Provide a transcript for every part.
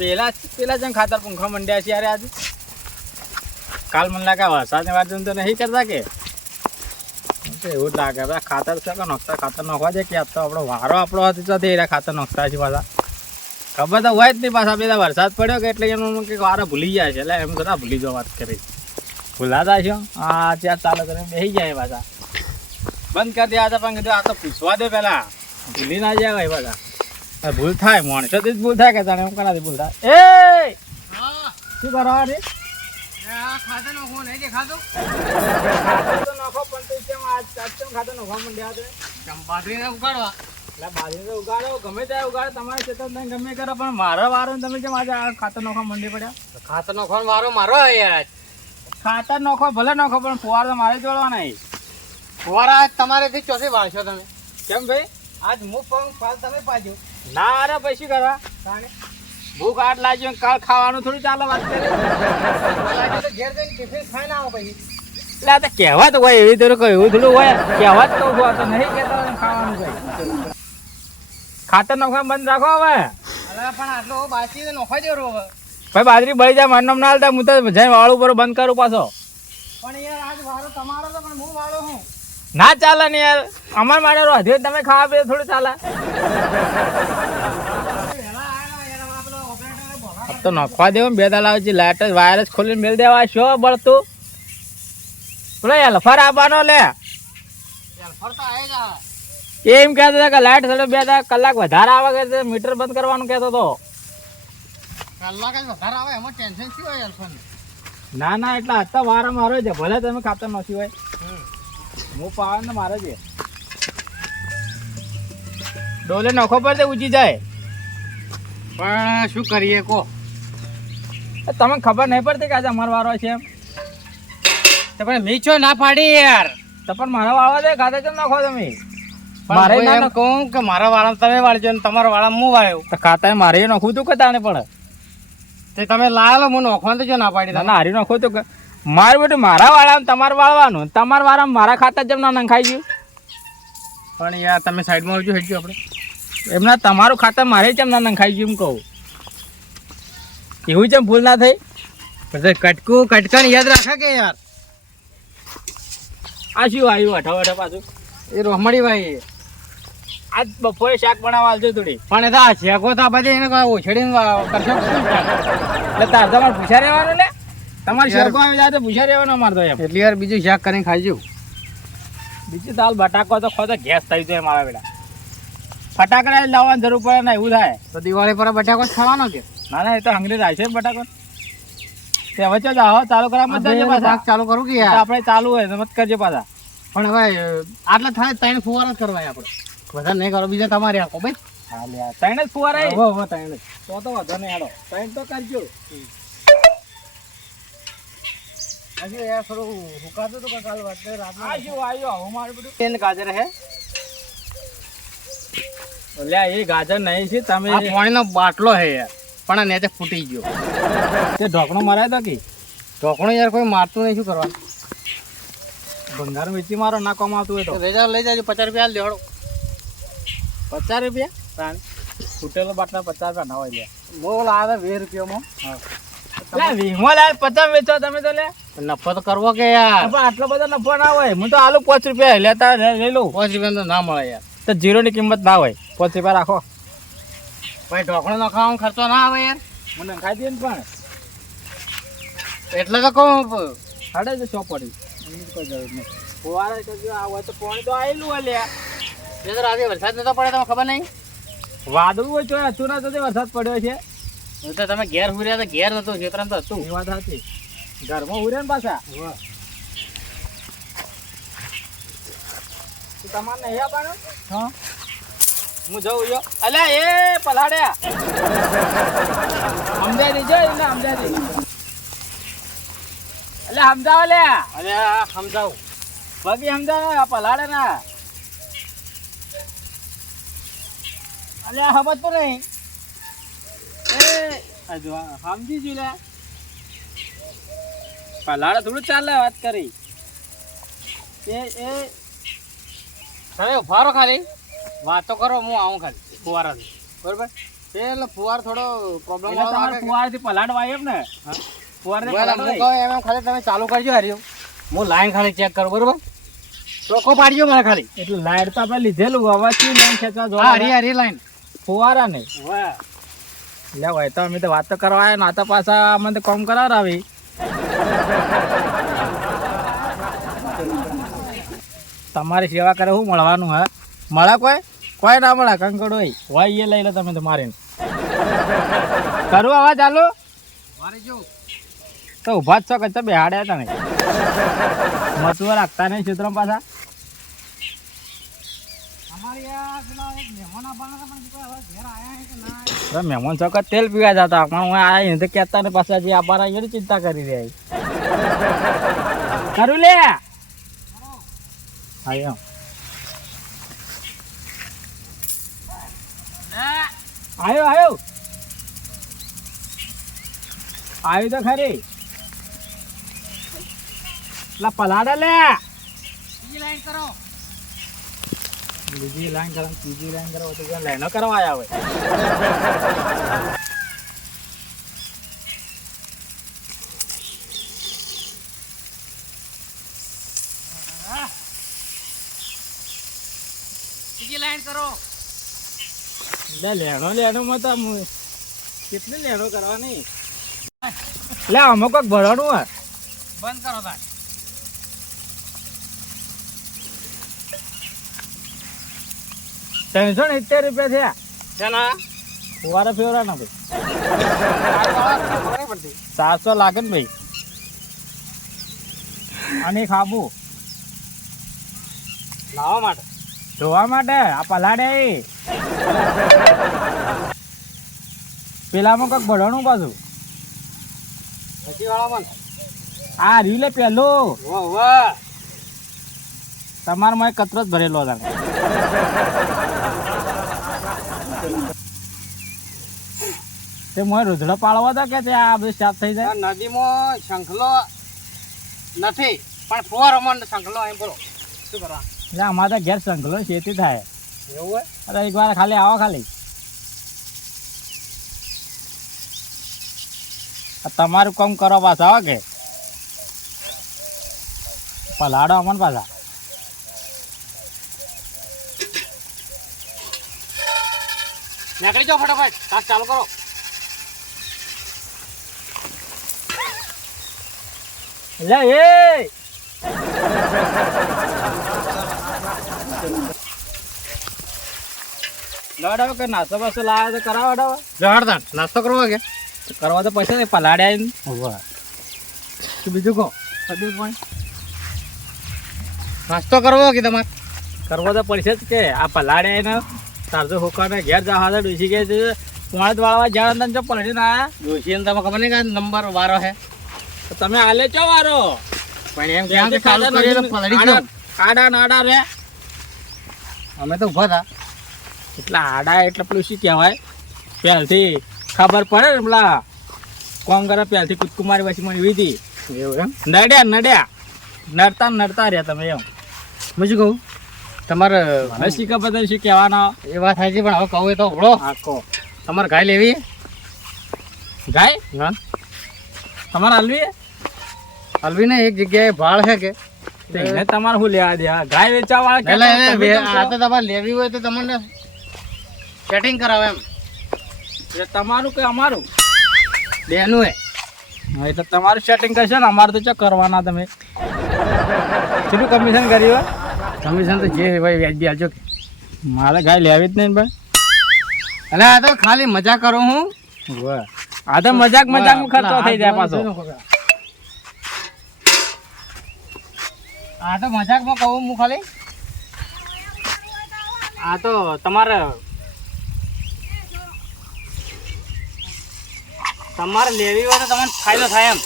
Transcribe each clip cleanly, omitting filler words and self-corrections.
પેલા જેમ ખાતર પંખા મંડ્યા છે યાર આજે. કાલ મને લાગે વરસાદની વાત તો નહીં કરતા કે એવું જ લાગે ભાઈ. ખાતર છે કે નોખતા ખાતર નોખવા છે કે આજ તો આપણો વારો આપણો હતો ખાતર નોખતા છે પાછા. ખબર તો હોય જ નહીં પાછા. પેલા વરસાદ પડ્યો કે એટલે એનું કંઈક વારો ભૂલી જાય છે. એટલે એમ તો ના ભૂલી જાઓ વાત કરી. ભૂલાતા છો હા ત્યાં ચાલુ કરીને બેસી જાય પાછા. બંધ કરી દે પણ કીધું આ તો પૂછવા દે પેલા. ભૂલી ના જાય ભાઈ પાછા. ભૂલ થાય માણસોથી જ ભૂલ થાય કે તને એમ કરાથી ભૂલ થાય. એ શું કરવા રે ખાતર નોખો નહીં દેખાતો. નોખો પણ તો કેમ આજ ખાતર નોખવા માંડ્યા છે. બાજરીને ઉગાડવા એટલે બાજરી ઉગાડો ગમે ત્યાં ઉગાડો તમારે ખેતર ગમે કરો પણ મારો વારો તમે કેમ આજે આ ખાતર નોખવા માંડી પડ્યા. ખાતર નોખવાનો મારો યાર. ખાતર નોખો ભલે નોખો પણ ફુવાર તો મારે જોડવાના. ફુવારા તમારેથી ચોથી વાળશો તમે. કેમ ભાઈ આજ હું પણ ફાલ તમે પાજો. ના અરે ભાઈ શું કરવા ભૂખ આટ લાગ્યો કાલ ખાવાનું થોડું ચાલે વાત કરી. ઘેર જઈને ટિફિન ખાઈને આવો પછી. એટલે આ તો કહેવત હોય એવી તો કહ્યું એવું થોડું હોય. કહેવત કહું છું તો નહીં કહેતા ખાવાનું કઈ. ખાતર નોખવા બંધ રાખો હવે. અરે પણ આટલો બાકી નોખવા દેવો હવે. ભાઈ બાજરી બળી જાય મારું નામ ના હાલતા હું તો જઈને વાળું પર બંધ કરું પાછો. પણ યાર આજ વારો તમારો તો પણ હું વાળો હું. ના ચાલે ને યાર અમાર માટે રોધ્યો તમે ખાવા પીએ થોડું ચાલે. તો નોખવા દેવો બે દાડા આવે છે લાઈટ વાયરસ ખોલીને મેળ દેવા શું બળતું. પેલો એલ્ફર આવવાનો લે એમ કહેતો હતો કે લાઈટ થોડો બે કલાક વધારે આવે કે મીટર બંધ કરવાનું કહેતો હતો. કલાક જ વધારે આવે એમાં ટેન્શન શું હોય યાર. ના ના એટલે અત્યારે વારો મારો છે ભલે તમે ખાતર નોખી હોય હું પાવે ને મારે છે. ડોલે નોખો પર તે ઉજી જાય પણ શું કરીએ કો. તમને ખબર નહીં પડતી કે આજે અમારો વારો છે એમ. તો પણ મીચો ના પાડી યાર. તો પણ મારા વાળવા દે ખાતર કેમ નાખો તમે. મારે એમ કહું કે મારા વાળા તમે વાળજો ને તમારા વાળા હું વાળ્યો. તો ખાતર મારે નોખું તું કે તાને પડે તે તમે લાવેલો હું નોખવાનું તો જો ના પાડી. ના હારી નોખું તું કે મારું બેટું મારા વાળા તમારે વાળવાનું તમારા વાળા મારા ખાતર જેમ ના નખાઈ ગયું. પણ યાર તમે સાઈડમાં આવજો હેડજો આપણે. એમના તમારું ખાતર મારે કેમ ના નખાઈ ગયું એમ કહું. એવું જેમ ભૂલ ના થઈ. પછી કટકણ યાદ રાખે કે યાર. આ શું આવ્યું અઠા પાછું. એ રોહમડી ભાઈ આજ બપોરે શાક બનાવવા આવજો થોડી. પણ એ તો આ શેકો તો પછી એને ઓછડીને કરશો. એટલે તાર તમારે પૂછા રહેવાનું લે. તમારે શેકો આવી જાય તો પૂછા રહેવાનું અમારે તો એમ. એટલે યાર બીજું શાક કરીને ખાઈજો. બીજું દાલ બટાકો તો ખોતો ગેસ થઈ જાય મારા બેટા. ફટાકડા લાવવાની જરૂર પડે ને એવું થાય. તો દિવાળી પર બટાકો જ ખાવાનો કે. ના ના એ તો હંગરી થાય છે બટાકો. તે વચ્ચે જ આવો ચાલુ કરવા મત જજો પાછા. ચાલુ કરું કે યાર આપણે ચાલુ હોય તો મત કરજો પાછા. પણ હવે આટલા થાય ત્રણ ફુવારા જ કરવા આપણે. બધા નહીં કરો બીજા તમારે આખો ભાઈ. હા લે ત્રણ જ ફુવારા હવે ત્રણ જ. તો વધો નહીં હાલો ત્રણ તો કરજો. હજી યાર થોડું હુકાતું હતું કે કાલ વાત રાતના. આ શું આવ્યું આવું મારું બધું. તેલ ગાજર હે. લે એ ગાજર નહીં છે તમે. આ પાણીનો બાટલો હે યાર પણ આ નેચે ફૂટી ગયો. તે ઢોકણો મરાય તો કે ઢોકણું યાર કોઈ મારતું નહીં શું કરવાનું. ભંગાર વેચી મારો ના કામ આવતું હોય તો લઈ જાજો 50 રૂપિયા લેવડો. 50 રૂપિયા પ્રાણી ફૂટેલો બાટલા 50 રૂપિયા ના હોય લે. બોલ આવે 20 રૂપિયામાં. લે વીમો લે 50 વેચો તમે તો લે. નફો તો કરવો કે યાર. પણ આટલો બધો નફો ના હોય. હું તો આલુ 5 રૂપિયા લેતા લઈ લઉં. 5 રૂપિયા તો ના મળે યાર. તો જીરો ની કિંમત ના હોય 5 રૂપિયા રાખો. ભાઈ ઢોકળો નખાવાનો ખર્ચો ના આવે યાર. મને ખાઈ દે ને પણ એટલે તો કહું હાડે જ શો પડી કોઈ જરૂર નહીં. ફુવારા કરજો આ હોય તો પાણી તો આવેલું હોય લે. એ તો આજે વરસાદ નતો પડે તમને ખબર નહીં. વાદળું હોય તો હતું ના તો વરસાદ પડ્યો છે. એ તો તમે ઘેર હુર્યા તો ઘેર નતું ખેતર તો હતું. એ વાત હતી ઘરમાં ઉરે ને પાછા. તમારે નહીં આવવાનું. હા હું જઉં યો. અલ્યા એ પલાડ્યા સમજાય દીજો એને સમજાય દી. એટલે સમજાવો લે. અરે સમજાવું બાકી સમજાવે પલાડે ના. અલ્યા સમજ તો નહીં. એ હજુ સમજી જ લે. પલાડે થોડું ચાલે વાત કરી. એ તમે ઉભારો ખાલી વાતો કરો હું આવું ખાલી ફુવારાથી બરોબર. એટલે ફુવાર થોડો પ્રોબ્લેમ એટલે તમારે ફુવારથી પલાળવાય એમ ને ફુવારથી પલાળવાય. એમ ખાલી તમે ચાલુ કરજો હરિયો હું લાઈન ખાલી ચેક કરું બરોબર ચોખ્ખો પાડજો મને ખાલી એટલે લાઈટ તો આપણે લીધેલું હવે શું લાઈન ખેંચવા હા જોવા હરી હરી લાઈન ફુવારા નહીં વાહ લે હોય તો અમે તો વાત તો કરવા આવ્યા ના તો પાછા અમે તો કામ કરાવરાવી. તમારી સેવા કરે શું મળવાનું હા મળે કોઈ ના મળે કંકડ હોય એ લઈ લો તમે તો મારીને કરું આવા ચાલુ મારે જો તો ઉભા જ છો કચ્છા બેહાડ્યા હતા ને મચું રાખતા નહીં સૂત્રો પાછા. અમારી આ પેલા એક મહેમાન આવવાના હતા પણ કોઈ હવે ઘેર આયા હે કે ના આયા? અરે મહેમાન ચોક્કસ તેલ પીવા જતા પણ હું આ એને તો કહેતા ને પાછા હજી આપણા અહીંયા ચિંતા કરી રહ્યા કરું લે હા એમ આવ્યો આવ્યું તો ખરી એટલે પલાડે લે બીજી લાઈન કરો બીજી લાઈન કરો ત્રીજી લાઈન કરો તો લાઈનો કરવા આવ્યા હોય. બીજી લાઈન કરો લેણો માં તો કેટલી લેણો કરવાની લે અમુક કોક ભરવાનું હોય બંધ કરો તાર 370 રૂપિયા થયા શેના ફુવારા ફેવરા ના ભાઈ ખબર પડતી 700 લાગે ને ભાઈ અને ખાબુ લાવવા માટે જોવા માટે આ પલાડે પેલામાં કઈક ભરવાનું પાછું પછી વાળામાં આ રીલે પેલું વાહ વાહ તમારે માં કચરો જ ભરેલો હતા તે મોય રોધડો પાડવા હતા કે તે આ બધું સાફ થઈ જાય. નદીમાં શંખલો નથી પણ ફુવારો માં શંખલો એમ બોલો શું કરવા એટલે અમારે તો ઘેર સંકલો ખેતી થાય એવું હોય અરે એક વાર ખાલી આવો ખાલી આ તમારું કામ કરો પાછા આવો કે પલાડો અમન પાછા નીકળી જાઓ ફટાફટ કામ ચાલુ કરો લે એ લડાવો કે નાસ્તો બાસ્તો લાવે તો કરાવો અડાવો જવાડદાન નાસ્તો કરવો કે કરવા તો પૈસા પલાડ્યા આવીને શું બીજું કહો તબિયત પાણી નાસ્તો કરવો કે તમારે કરવો તો પડશે જ કે આ પલાડ્યા એને તારજો હોકાને ઘેર જવા તો ડૂસી ગયા છે પોણત વાળવા જ્યાં અંદર જો પલટીને આયા જોશી ને તમે ખબર નહીં કે નંબર વારો છે તો તમે હાલે ચો વારો પણ એમ કેમ કે ચાલુ કરીએ તો પલળી ગયો આડા નાડા રે અમે તો ઊભા હતા એટલા આડા એટલે પેલું શું કહેવાય પહેલથી ખબર પડે ને પેલા કોમ કરે પહેલથી કુદકુમારી પછી મને વીધી એવું એમ નડ્યા નડતા રહ્યા તમે એમ હું શું કહું તમારે મને શીખા બધા શું કહેવાના એ વાત થાય છે પણ હવે કહું એ તો હળો આખો તમારે ગાય લેવી ગાય હા તમારે હલવી હલવી ને એક જગ્યાએ ભાળ છે કે તેને તમારે શું લેવા દેવા ગાય વેચવા વાળા આ તો તમારે લેવી હોય તો તમને સેટિંગ કરાવે એમ તમારું કે અમારું બેનું હે હા એટલે તમારું સેટિંગ કરશો ને અમારે તો ચો કરવાના તમે કેટલું કમિશન કર્યું કમિશન તો જે ભાઈ વ્યાજબી આવજો મારે ગાય લેવી જ નહીં ભાઈ અને આ તો ખાલી મજા કરું હું આ તો મજાક ખર્ચો થઈ જાય પાછો આ તો મજાકમાં કહું હું ખાલી આ તો તમારે લેવી હોય તો તમને ફાયદો થાય એમ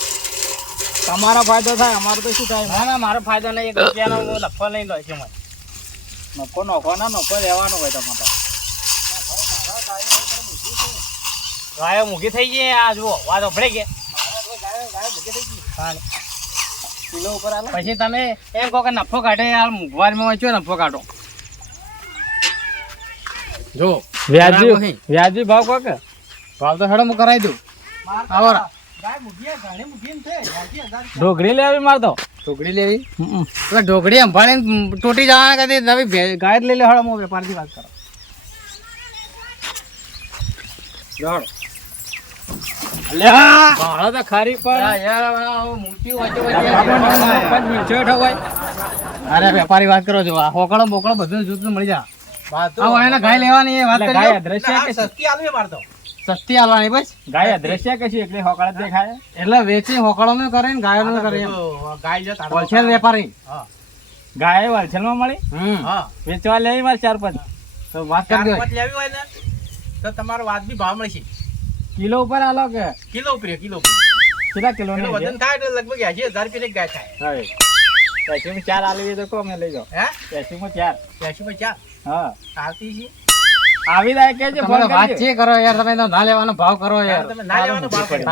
તમારો ફાયદો થાય અમારો તો શું થાય ના ના મારો ફાયદો નહીં 1 રૂપિયાનો હું લફો નહીં લો છું નફો નોખવાનો નફો રહેવાનો હોય તમારે ગાયો મૂકી થઈ ગઈ આ જુઓ વાત ઓભળે કે કિલો ઉપર આલો પછી તમે એમ કહો કે નફો કાઢે યાર મોંઘવારીમાં વાંચ્યો નફો કાઢો જો વ્યાજબી ભાવ કહો કે ભાવ તો હેડો હું કરાવી દઉં આવો રા. ઢોકળી લેવી માર તો ઢોકળી લેવી તો ઢોકળી સંભાળીને તૂટી જવાના કદી તમે ગાય જ લઈ લે હેડો હું વેપારથી વાત કરો દોડ અલ્યા ભાડો તો ખારી પણ અરે વેપારી વાત કરો છો આ હોકળો બોકળો બધું જૂતું મળી જા એના ગાય લેવાની એ વાત કરી ગાય અદ્રશ્ય કે સસ્તી આલવાની બસ ગાય અદ્રશ્ય કે છે એટલે હોકળ જ દેખાય એટલે વેચી હોકળો નું કરે ને ગાયો નું કરે હોલસેલ વેપારી ગાય હોલસેલ માં મળી વેચવા લેવી મારે 4-5 તો વાત કરી દો તો તમારો વાજબી ભાવ મળશે કિલો ઉપર આલો કે કિલો ઉપર કેટલા કિલો એનું વજન થાય એટલે લગભગ 80,000 રૂપિયા ગાય થાય પેસી માં 4 આલવી તો કો મેં લઈ જાઓ હે પેસી માં 4 80 4 હા આવતી છે આવી જાય કે તમે વાત છે કરો યાર તમે તો ના લેવાનો ભાવ કરો યાર તમે ના લેવાનો ભાવ પડે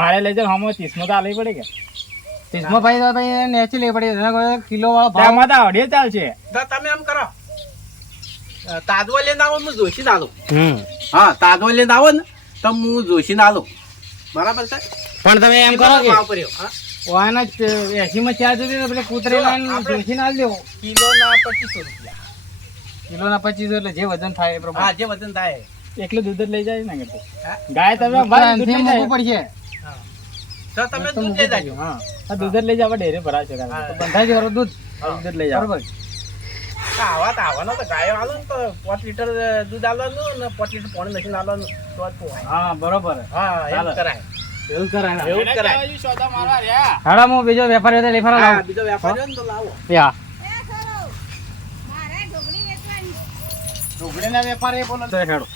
મારે લઈ જાવ હમો 30 માં તો આલવી પડે કે 30 માં ભાઈ તો ભાઈ નેચી લેવી પડી કિલો વાળો ભાવ ભાવમાં તો આવડે ચાલશે તો તમે એમ કરો તાદવો લઈને આવો હું જોશી ના આલું હા તાદવો લઈને આવો ને તો હું જોશી ના આલું બરાબર છે પણ તમે એમ કરો કે ભાવ કર્યો હા ઓના 80 માં 4 સુધી પેલે કૂતરી લાઈન જોશી ના આલજો કિલો ના 2500 રૂપિયા કિલો ના 25 એટલે જે વજન થાય એ પ્રમાણે હા જે વજન થાય એકલું દૂધ જ લઈ જાય ને કે હા? ગાય તમે ભાઈ દૂધ લઈ જાય પડશે હા તો તમે દૂધ લઈ જાજો હા આ દૂધ જ લઈ જાવ ડેરે ભરાશે હા. બંધાઈ જવાનું દૂધ દૂધ લઈ જાવ બરોબર આવવાનો તો ગાયો આલો ને તો 5 લીટર દૂધ આલવાનું ને 5 લીટર પાણી નાખીને આલવાનું તો જ પોહાય હા બરોબર હા એમ ચાલો. કરાય એવું કરાય ને એવું જ કરાય હાડા હું બીજો વેપારી હતો લેફારા હા લાવું બીજો વેપાર હોય ને તો લાવો યા ઢોકળીના વેપારી બોલો તો હેડો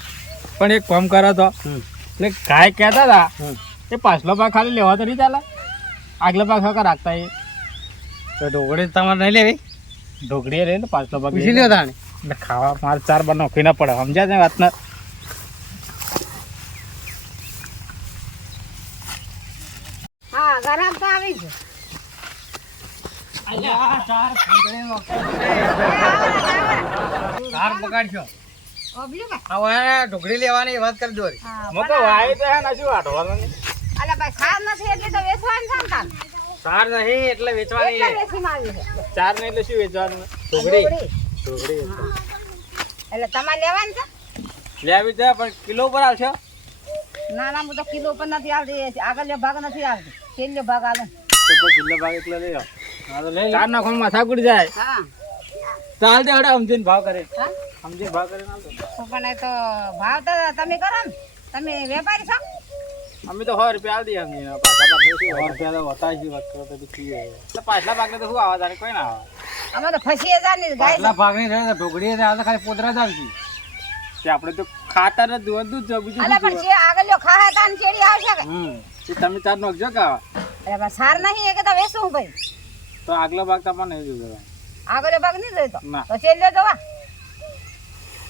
પણ એક કામ કરો તો એટલે ગાય કહેતા હતા એ પાછલો ભાગ ખાલી લેવા તો નહીં ચાલે આગલો ભાગ હકા રાખતા એ તો ઢોકળી તમારે નહીં લેવી ઢોકળી રહે ને પાછલો ભાગ પૂછી લ્યો તાણે એટલે ખાવા મારે 4 બાર નોખી ના પડે સમજ્યા ને વાતને હા ગરમ તો આવી છે તાર બગાડશો ઓબલી ભાઈ હવે ઢોકળી લેવાની વાત કરી દો હા મોકો વાય તો હે નથી વાટવાનું અલા ભાઈ સાર નથી એટલે તો વેચવાની છે ને તાન સાર નહીં એટલે વેચવાની એટલે વેચીમાં આવી છે 4 ને એટલે શું વેચવાનું ઢોકળી ઢોકળી એટલે તમારે લેવાની છે લેવી છે પણ કિલો ઉપર આવશે ના ના હું તો કિલો પર નથી આવતી આગળ ભાગ નથી આવતી છેલ્લો ભાગ આવે તો પછી કિલો ભાગ એકલા લઈ આવ હા તો લઈ 4 નાખવાનું માથા કુડી જાય હા ચાલ દે હડે સમજીને ભાવ કરે હા સમજીને ભાવ કરે ના તો પણ એ તો ભાવ તો તમે કરો ને તમે વેપારી છો અમે તો 100 રૂપિયા આલ દઈએ અમને પાછલા ભાગને શું 100 રૂપિયા તો હોતા જ વાત કરો તો કી એટલે પાછલા ભાગને તો શું આવા તારે કોઈ ના આવે અમે તો ફસી હજારની ગાય પાછલા ભાગની રહે ઢોકળી આ તો ખાલી પોદરા જ આવશે કે આપણે તો ખાતર જ દૂધ જ બીજું અલા પણ જે આગળ ખાહે તાન ચેડી આવશે કે એ તમે 4 નોખજો કે અરે બસ સાર નહીં એ કે તો વેચું ભાઈ તો આગલો ભાગ તમને નહીં જોયો આગળ ભાગ નહીં જોઈતો ના. તો છેલ્લો જોવા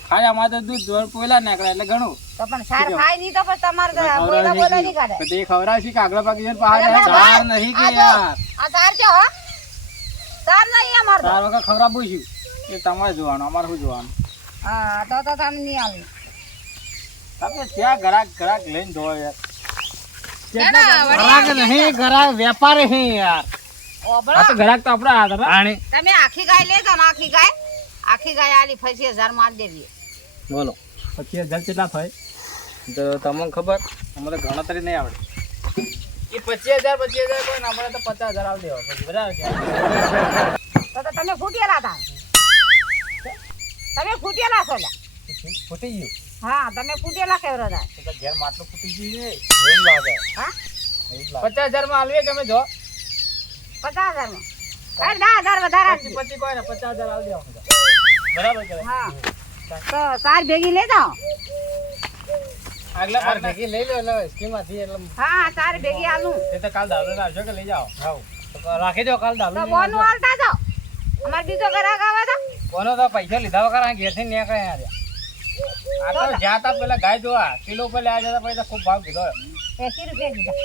ખાલી અમારે તો દૂધ જોડ પોયલા નીકળે એટલે ઘણું તો પણ સાર ખાય નહીં તો પછી તમારે તો બોલા બોલા નહીં કાઢે તો તે ખવડાવશી કે આગલા ભાગ જઈને બહાર અરે જાય. બાબા, સાર નહીં કે આ જો, યાર આ સાર છે હો સાર નહીં અમાર તો સાર વગર ખવડાવવું છું એ તમારે જોવાનું અમારે શું જોવાનું હા તો તમે નહીં આવી તમે ત્યાં ઘરાક લઈને જોવો યાર ગ્રાહક નહીં ગ્રાહક વેપારી નહીં યાર ઓબળો, આ તો ઘરાક તો આપણા હાથ હતા. આણી તમે આખી ગાય લેજો ને આખી ગાય આલી ફસી 1000 માર દેવી બોલો 25,000 કેટલા થાય તો તમને ખબર અમને ગણતરી નહીં આવડે એ 25,000 કોઈ ના મળે તો 50,000 આલ દેવા પછી બરાબર કે તો તમે ફૂટેલા હતા તમે ફૂટેલા છો લ્યા. ફૂટી ગયું હા તમે ફૂટેલા કેવરો હતા તો ઘેર માટલું ફૂટી ગયું ને એવું લાગે હા 50,000 માં આલવે તમે જો 50,000 માં અરે 10,000 વધારે આપજો. પછી કોઈ ને 50,000 આલ દેવા બરાબર કે હા તો સાર ભેગી લઈ જાઓ આગલા સાર ભાગ ભેગી લઈ લો એટલે સ્કીમમાંથી એટલે હા સાર ભેગી આલું એ તો કાલ દારૂ આવજો કે લઈ જાઓ હાવ તો રાખી દો કાલ તો દારૂ બોનું આલતા જાઓ અમાર બીજો ગ્રાહક આવે તો કોનો તો પૈસા લીધા વગર ઘેરથી નીકળે યાર આ તો જ્યાં તા પેલા ગાય જોવા કિલો પર લેવા જતા પછી તો ખૂબ ભાવ કીધો 80 રૂપિયા કીધા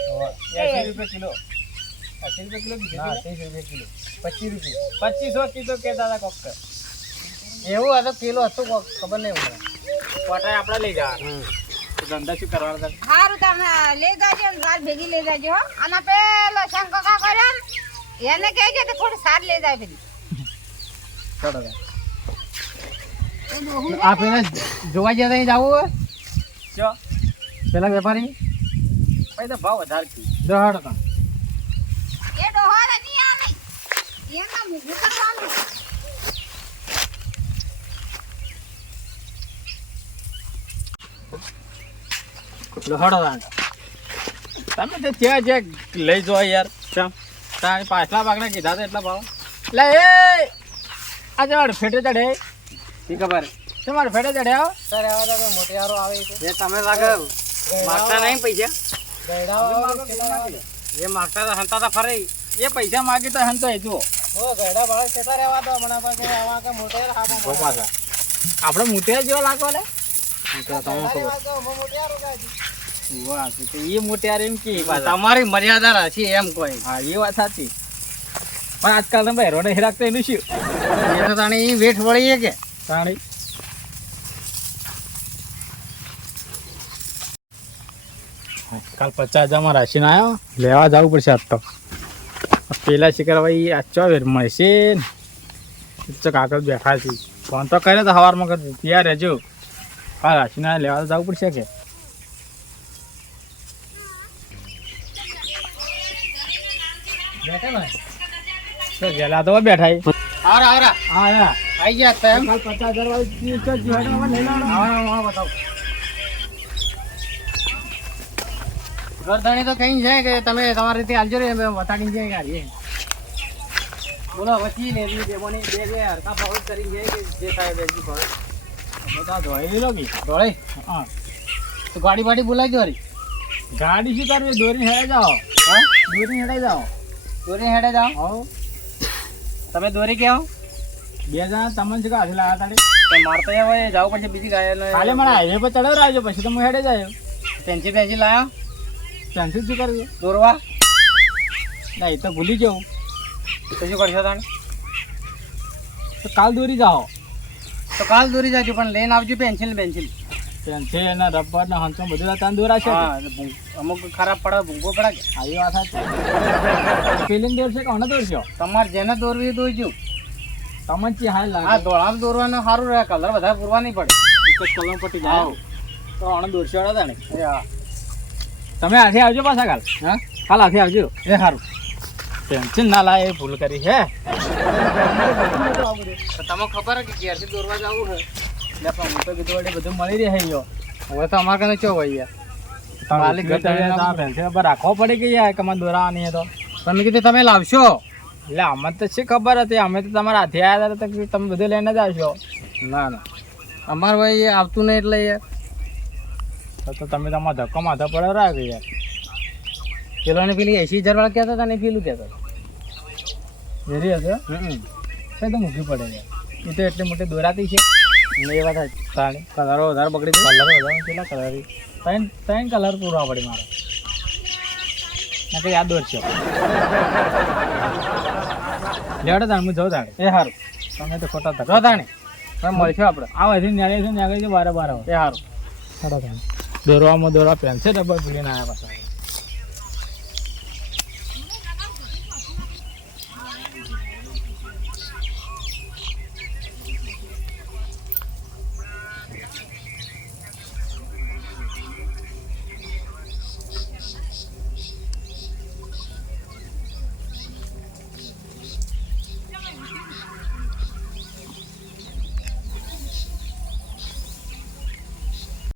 80 રૂપિયા કિલો 80 રૂપિયા કિલો કીધું ના ને? 30 રૂપિયા કિલો 25 રૂપિયા 2500 કીધો કહેતા હતા કોક એવું હતું કિલો હતું કોક ખબર નહીં મને કોટાય આપણે લઈ જવાનું તો ધંધા શું કરવાનો તારે? સારું તમે લઈ જાજો ને રાત ભેગી લઈ જાજો હો. અને પેલો શંકકા કર્યો ને એને કહેજે તો થોડી સાર લઈ જાય પેલી. ચડો તારે. એ ડોહું આ પેલા જોવા ગયા ત્યાં જવું હોય ચો પેલા વેપારી પછી તો ભાવ વધારે છે. દહાડો તમે એ ડોહાને નહીં આવે એના મૂકું કરવાનું. દહાડો તમે તો ત્યાં જે લઈ જો યાર ચમ તારે પાછલા ભાગના કીધા તો એટલા ભાવ લે એ આજે મારે ફેટે ચડે શી ખબર તમારે ફેટે ચડે આવો સર આવા તો મોટિયારો આવે છે એ તમે લાગે માગતા નહીં પૈસા એ માગતા તો હંતા તો ફરે એ પૈસા માગી તો હંતો જુઓ ઓ ગયડા ભાડા ખેતા રહેવા દો હમણાં પાસે આવા કે મોટિયાર હાથો પાછા આપણે મોટિયા જેવા લાગો લે એ મોટિયાર એમ કે તમારી મર્યાદા રાખી એમ કોઈ હા એ વાત સાચી પણ આજકાલ તમે હેરો નહીં રાખતો એનું શું એ તો તાણી વેઠ વળી કે તાણી કાલ 50,000 રાશિને આવ્યો લેવા જવું પડશે આજ તો પેલા શિકાર ભાઈ આ ચોવેર મળશે ને ચોક આગળ બેઠા છે ફોન તો કરે તો સવારમાં કરજો ત્યાં રહેજો કાલ રાશિને લેવા જવું પડશે કે તો ગયેલા તો બેઠા આવરા આવરા હા હા આઈ ગયા તેમ કાલ 50,000 વાળી ચીજ તો જીવાડો લઈ લેવાનો આવા બતાવો ગરદણી તો કઈ છે કે તમે તમારી રીતે આલજો રે વતાડીને જાય ગાડી બોલો વચ્ચી ને એવી દેમોની બે હરકા ભાવ કરી જાય કે જે થાય બેજી ભાવ બધા ધોઈ લો કે દોડે હા તો ગાડી બાડી બોલાવી દો રી ગાડી શું કરવી દોરીને હેડે જાઓ હા દોરીને હેડે જાઓ દોરી હેડે જાઓ હો તમે દોરી કે આવો બે જણા તમને શું હાથે લાવ્યા તારે તો મારતો હોય જાવ પછી બીજી ગાય કાલે મને હાઈવે પર ચડાવ રાખજો પછી તો હું હેડે જાય પેન્સી પેન્સી લાયા પેન્સિલ શું કરવી દોરવા ના એ તો ભૂલી જાઉં તો શું કરશો તમે તો કાલ દોરી જાઓ તો કાલ દોરી જાજો પણ લઈને આવજો પેન્સિલ પેન્સિલ પેન્સિલ ને રબર ને હંસો બધું તાન દોરાશે હા અમુક ખરાબ પડે ભૂંગો પડે કે આવી વાત સાચી પેલીને દોરશે કે હને દોરશો તમારે જેને દોરવી એ દોરજો તમને ચી હાલ આ લાગે ધોળામાં દોરવાનું સારું રહે કલર વધારે પૂરવા નહીં પડે એક જ કલમ પટી જાય તો હણે દોરશો હતા ને એ હા તમે હાથે આવજો પાછા કાલ હા કાલ હાથે આવજો એ સારું પેન્સિલ ના લાય એ ભૂલ કરી હે તો તમને ખબર હે કે ઘેરથી દોરવા જવું છે એટલે પણ હું તો કીધું વળી બધું મળી રહે યો હવે તો અમારે કને ચો હોય યાર માલિક પેન્સિલ પર રાખવો પડે કે યાર કમાં દોરાવાની હે તો તમે કીધું તમે લાવશો એટલે અમને તો શી ખબર હતી અમે તો તમારા હાથે આવ્યા હતા તો તમે બધું લઈને જ આવશો ના ના અમારે ભાઈ એ આવતું નહીં એટલે યાર તો તમે તમારા ધક્કો માથા પડે રાખો યાર પેલોને પેલી 80,000 વાળા કહેતા હતા ને પેલું કહેતા વેરી હશે હમ કઈ તો મૂકવી પડે યાર એ તો એટલી મોટી દોરાતી છે એ વાત તાણી કલરો વધારે બગડી કલર વધારે કેટલા કલર ત્રણ કલર પૂરવા પડે મારે ના કે યાદ દોરશો લેવડે તાણ હું જઉં તાણે એ સારું તમે તો ખોટા જો થતા તાણે તમે મળશું આપણે આ વધી ન્યાય છે ન્યાય છે બારે બાર એ સારું દોરવામાં દોરવા પેન્સિલ રબર ભૂલીને આવ્યા પાછા